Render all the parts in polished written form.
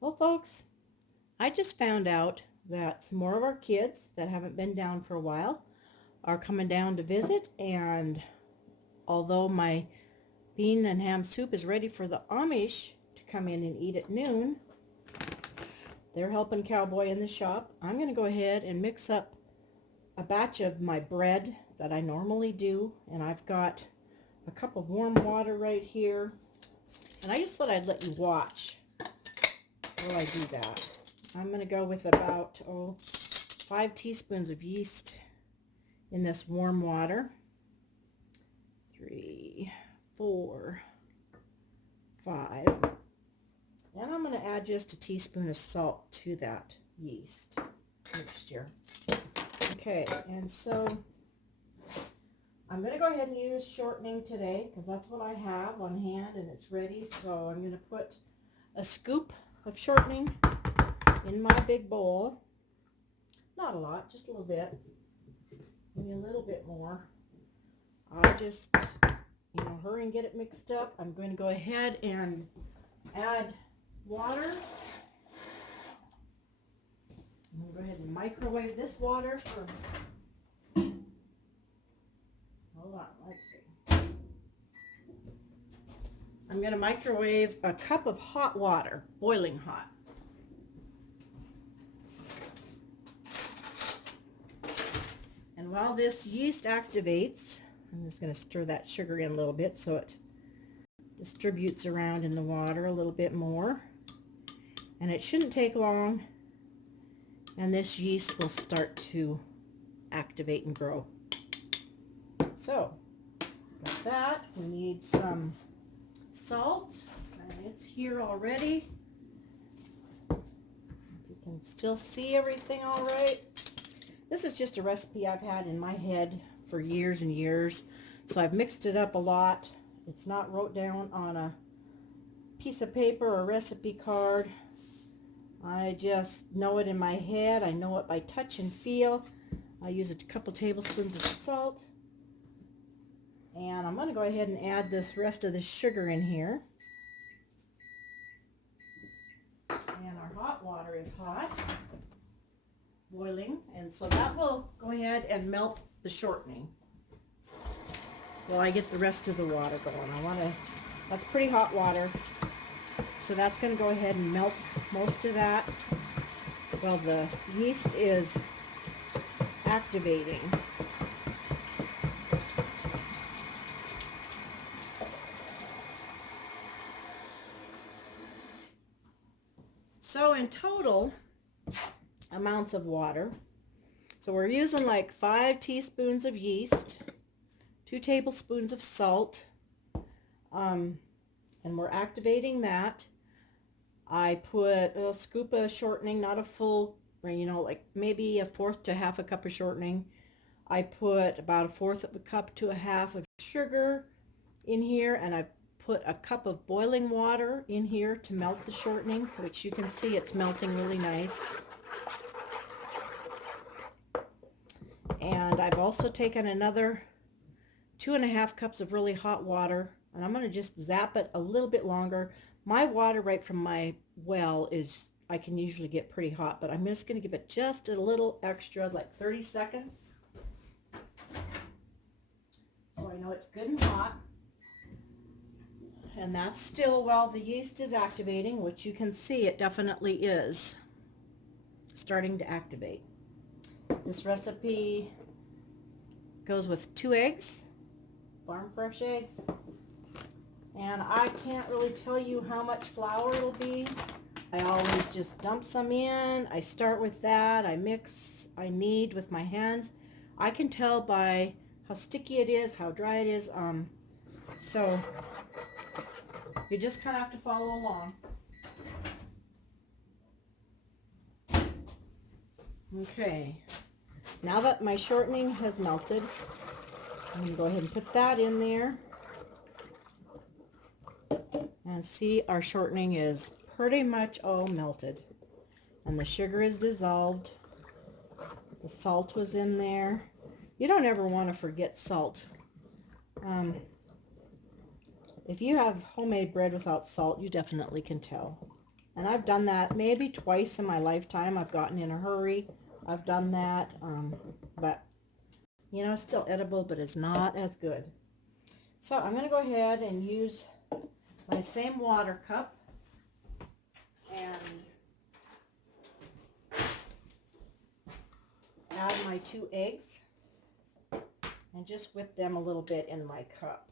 Well, folks, I just found out that some more of our kids that haven't been down for a while are coming down to visit, and although my bean and ham soup is ready for the Amish to come in and eat at noon, they're helping Cowboy in the shop. I'm going to go ahead and mix up a batch of my bread that I normally do, and I've got a cup of warm water right here, and I just thought I'd let you watch while I do that. I'm going to go with about 5 teaspoons of yeast in this warm water. 3, 4, 5. And I'm going to add just a teaspoon of salt to that yeast mixture. Okay, and so I'm going to go ahead and use shortening today because that's what I have on hand and it's ready. So I'm going to put a scoop of shortening in my big bowl. Not a lot, just a little bit. Maybe a little bit more. I'll just, hurry and get it mixed up. I'm going to go ahead and add water. I'm going to go ahead and microwave this water for, hold on, let's see. I'm going to microwave a cup of hot water, boiling hot. And while this yeast activates, I'm just going to stir that sugar in a little bit so it distributes around in the water a little bit more. And it shouldn't take long, and this yeast will start to activate and grow. So, got that. We need some salt, and it's here already. You can still see everything all right. This is just a recipe I've had in my head for years and years, so I've mixed it up a lot. It's not wrote down on a piece of paper or recipe card. I just know it in my head. I know it by touch and feel. I use a couple tablespoons of salt, and I'm going to go ahead and add this rest of the sugar in here. And our hot water is hot, boiling, and so that will go ahead and melt the shortening while I get the rest of the water going. That's pretty hot water, so that's going to go ahead and melt most of that while the yeast is activating. So in total amounts of water, so we're using like 5 teaspoons of yeast, 2 tablespoons of salt, and we're activating that. I put a scoop of shortening, not a full, like maybe 1/4 to 1/2 cup of shortening. I put about 1/4 of a cup to 1/2 of sugar in here, and I put a cup of boiling water in here to melt the shortening, which you can see it's melting really nice. And I've also taken another 2.5 cups of really hot water, and I'm going to just zap it a little bit longer. My water right from my well is, I can usually get pretty hot, but I'm just going to give it just a little extra, like 30 seconds. So I know it's good and hot. And that's still while the yeast is activating, which you can see it definitely is starting to activate. This recipe goes with 2 eggs, farm fresh eggs. And I can't really tell you how much flour it'll be. I always just dump some in. I start with that. I mix, I knead with my hands. I can tell by how sticky it is, how dry it is. So you just kind of have to follow along. Okay, now that my shortening has melted, I'm going to go ahead and put that in there. And see, our shortening is pretty much all melted. And the sugar is dissolved. The salt was in there. You don't ever want to forget salt. If you have homemade bread without salt, you definitely can tell. And I've done that maybe twice in my lifetime. I've gotten in a hurry. I've done that, but you know, it's still edible, but it's not as good. So I'm going to go ahead and use my same water cup and add my 2 eggs and just whip them a little bit in my cup.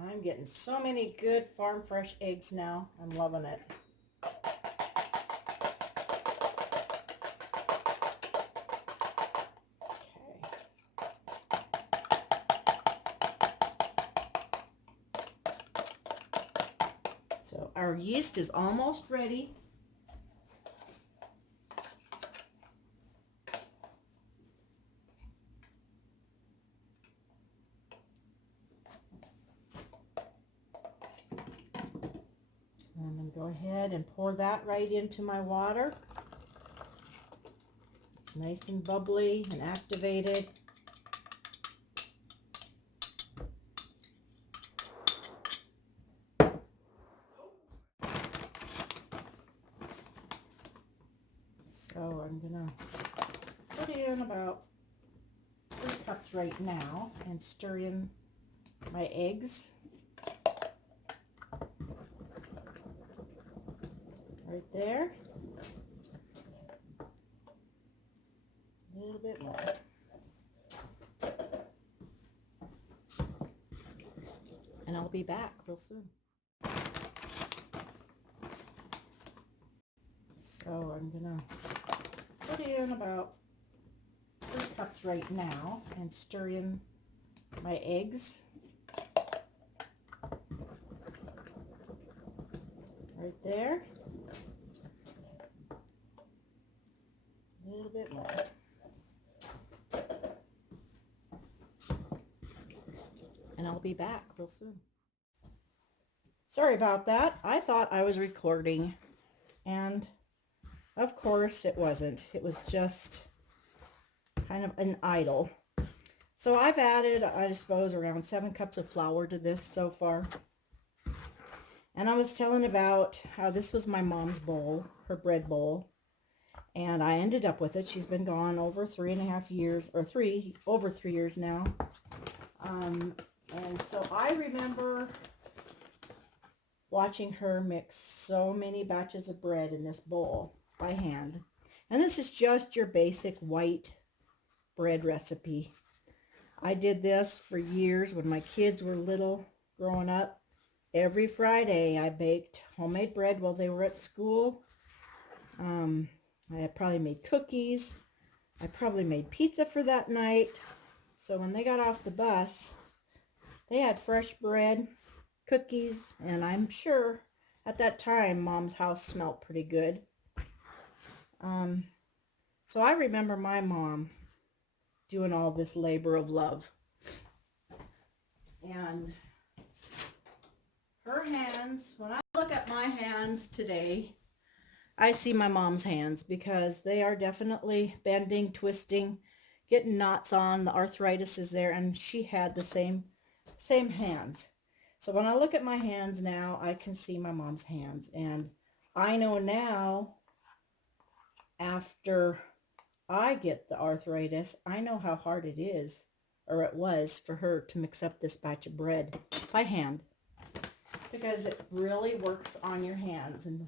I'm getting so many good farm fresh eggs now. I'm loving it. So our yeast is almost ready. I'm going to go ahead and pour that right into my water. It's nice and bubbly and activated. So I'm going to put in about 3 cups right now and stir in my eggs. Right there. A little bit more. And I'll be back real soon. So I'm gonna put in about 3 cups right now and stir in my eggs. Right there. A little bit more. And I'll be back real soon. Sorry about that. I thought I was recording, and of course it wasn't. It was just kind of an idle. So I've added, I suppose, around 7 cups of flour to this so far. And I was telling about how this was my mom's bowl, her bread bowl. And I ended up with it. She's been gone over 3.5 years, or over 3 years now. And so I remember watching her mix so many batches of bread in this bowl by hand. And this is just your basic white bread recipe. I did this for years when my kids were little, growing up. Every Friday I baked homemade bread while they were at school. I had probably made cookies. I probably made pizza for that night. So when they got off the bus, they had fresh bread, cookies, and I'm sure at that time Mom's house smelled pretty good. So I remember my mom doing all this labor of love. And her hands, when I look at my hands today, I see my mom's hands because they are definitely bending, twisting, getting knots on. The arthritis is there, and she had the same hands. So when I look at my hands now, I can see my mom's hands. And I know now, after I get the arthritis, I know how hard it is, or it was, for her to mix up this batch of bread by hand. Because it really works on your hands. And,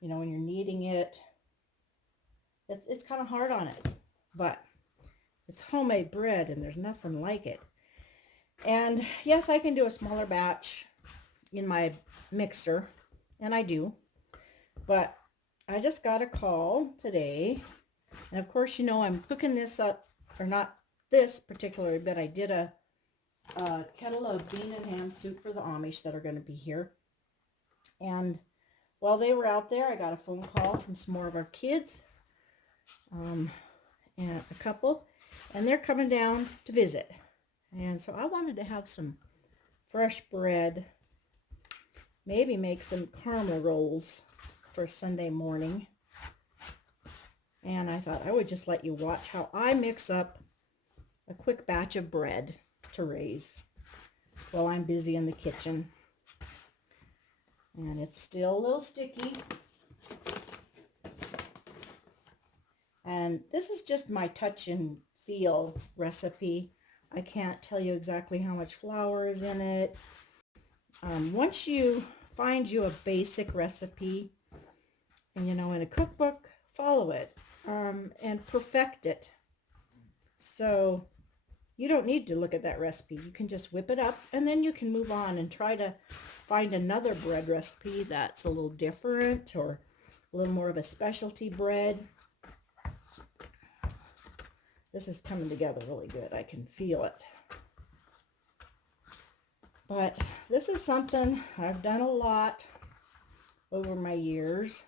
you know, when you're kneading it, it's kind of hard on it. But it's homemade bread, and there's nothing like it. And yes, I can do a smaller batch in my mixer, and I do. But I just got a call today. And of course, you know, I'm cooking this up, or not this particularly, but I did a kettle of bean and ham soup for the Amish that are going to be here. And while they were out there, I got a phone call from some more of our kids, and a couple, and they're coming down to visit. And so I wanted to have some fresh bread, maybe make some caramel rolls for Sunday morning. And I thought I would just let you watch how I mix up a quick batch of bread to raise while I'm busy in the kitchen. And it's still a little sticky. And this is just my touch and feel recipe. I can't tell you exactly how much flour is in it. Once you find you a basic recipe, and in a cookbook, follow it and perfect it. So you don't need to look at that recipe. You can just whip it up, and then you can move on and try to find another bread recipe that's a little different or a little more of a specialty bread. This is coming together really good. I can feel it. But this is something I've done a lot over my years.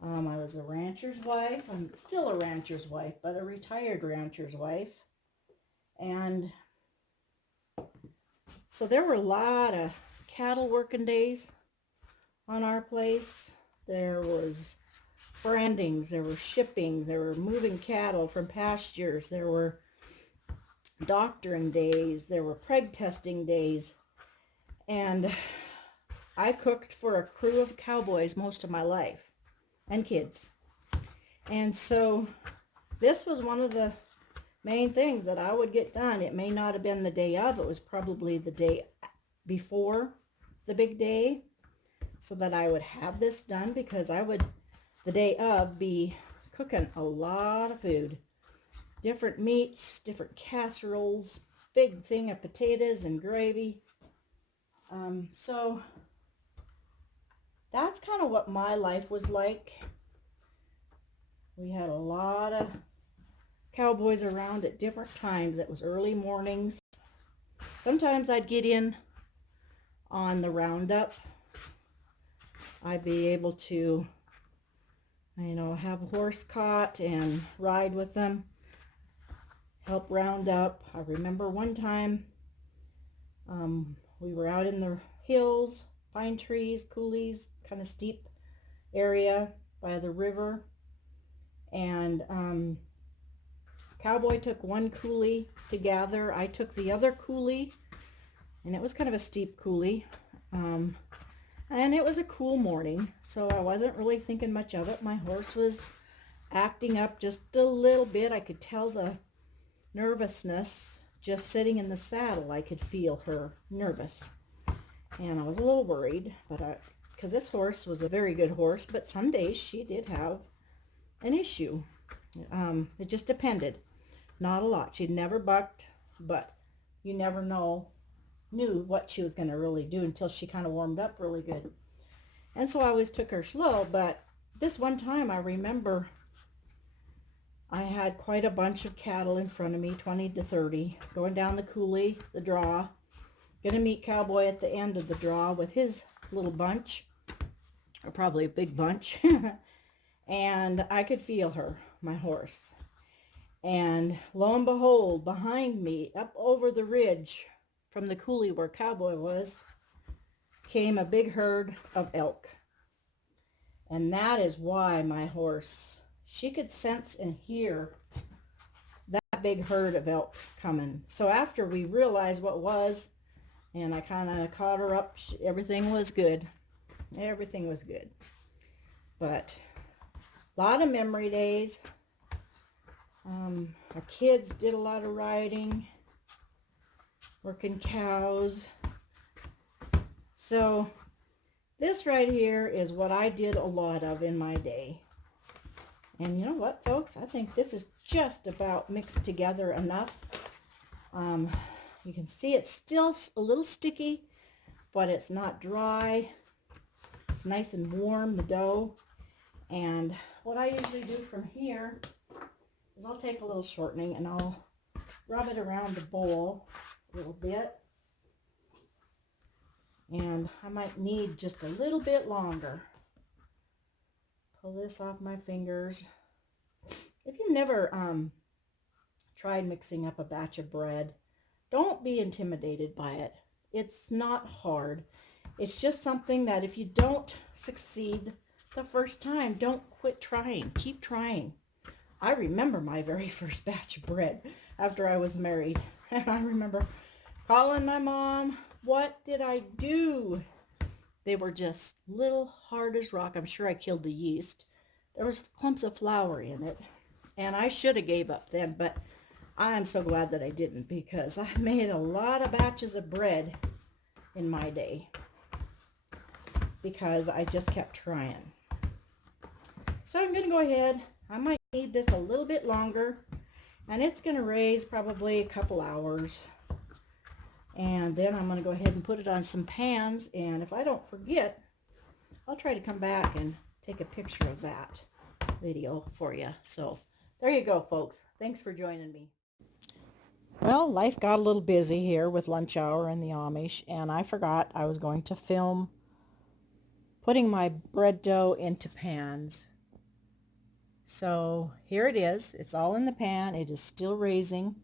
I was a rancher's wife. I'm still a rancher's wife, but a retired rancher's wife. And so there were a lot of cattle working days on our place. There was brandings, there were shipping, there were moving cattle from pastures, there were doctoring days, there were preg testing days, and I cooked for a crew of cowboys most of my life, and kids. And so this was one of the main things that I would get done. It may not have been the day of, it was probably the day before the big day, so that I would have this done, because I would the day of be cooking a lot of food, different meats, different casseroles, big thing of potatoes and gravy. So that's kind of what my life was like. We had a lot of cowboys around at different times. It was early mornings. Sometimes I'd get in on the roundup. I'd be able to have a horse caught and ride with them, help round up. I remember one time we were out in the hills, pine trees, coulees, kind of steep area by the river, and cowboy took one coulee to gather. I took the other coulee, and it was kind of a steep coulee. And it was a cool morning, so I wasn't really thinking much of it. My horse was acting up just a little bit. I could tell the nervousness just sitting in the saddle. I could feel her nervous. And I was a little worried, but because this horse was a very good horse, but some days she did have an issue. It just depended. Not a lot. She'd never bucked, but you never knew what she was going to really do until she kind of warmed up really good. And so I always took her slow, but this one time I remember I had quite a bunch of cattle in front of me, 20 to 30, going down the coulee, the draw. Going to meet Cowboy at the end of the draw with his little bunch, or probably a big bunch. And I could feel her, my horse. And lo and behold, behind me, up over the ridge from the coulee where Cowboy was, came a big herd of elk. And that is why my horse, she could sense and hear that big herd of elk coming. So after we realized what was, and I kind of caught her up, everything was good. Everything was good. But a lot of memory days. Our kids did a lot of riding, working cows. So this right here is what I did a lot of in my day. And you know what, folks? I think this is just about mixed together enough. You can see it's still a little sticky, but it's not dry. It's nice and warm, the dough. And what I usually do from here is I'll take a little shortening and I'll rub it around the bowl a little bit. And I might need just a little bit longer. Pull this off my fingers. If you've never tried mixing up a batch of bread, don't be intimidated by it. It's not hard. It's just something that if you don't succeed the first time, don't quit trying. Keep trying. I remember my very first batch of bread after I was married. And I remember calling my mom, what did I do? They were just little hard as rock. I'm sure I killed the yeast. There was clumps of flour in it. And I should have gave up then, but I'm so glad that I didn't, because I made a lot of batches of bread in my day because I just kept trying. So I'm going to go ahead. I might need this a little bit longer, and it's going to raise probably a couple hours. And then I'm going to go ahead and put it on some pans, and if I don't forget, I'll try to come back and take a picture of that video for you. So there you go, folks. Thanks for joining me. Well, life got a little busy here with lunch hour and the Amish, and I forgot I was going to film putting my bread dough into pans. So here it is. It's all in the pan. It is still raising.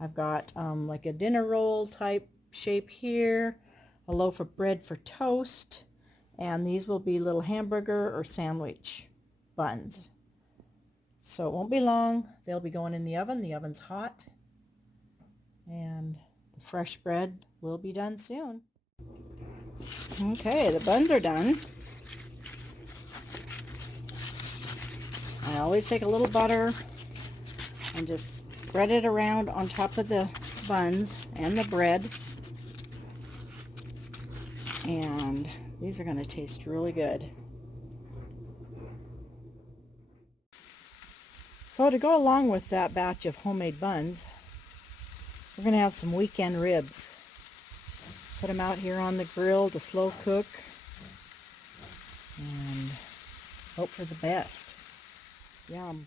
I've got like a dinner roll type shape here, a loaf of bread for toast, and these will be little hamburger or sandwich buns. So it won't be long. They'll be going in the oven. The oven's hot, and the fresh bread will be done soon. Okay, the buns are done. I always take a little butter and just spread it around on top of the buns and the bread. And these are going to taste really good. So to go along with that batch of homemade buns, we're going to have some weekend ribs. Put them out here on the grill to slow cook and hope for the best. Yum.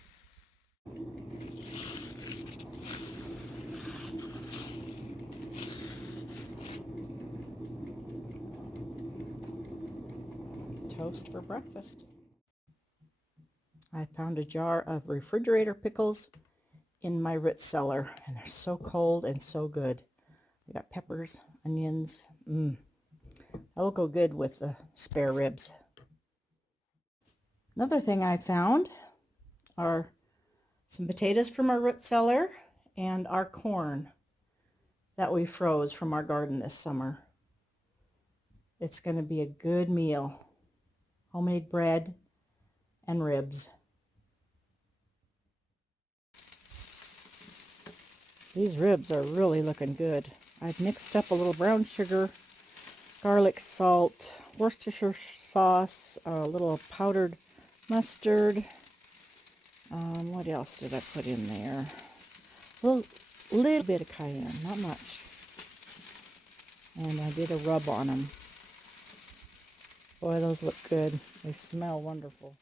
Toast for breakfast. I found a jar of refrigerator pickles in my root cellar, and they're so cold and so good. I got peppers, onions. That'll go good with the spare ribs. Another thing I found are some potatoes from our root cellar and our corn that we froze from our garden this summer. It's going to be a good meal. Homemade bread and ribs. These ribs are really looking good. I've mixed up a little brown sugar, garlic salt, Worcestershire sauce, a little powdered mustard. What else did I put in there? A little bit of cayenne, not much. And I did a rub on them. Boy, those look good. They smell wonderful.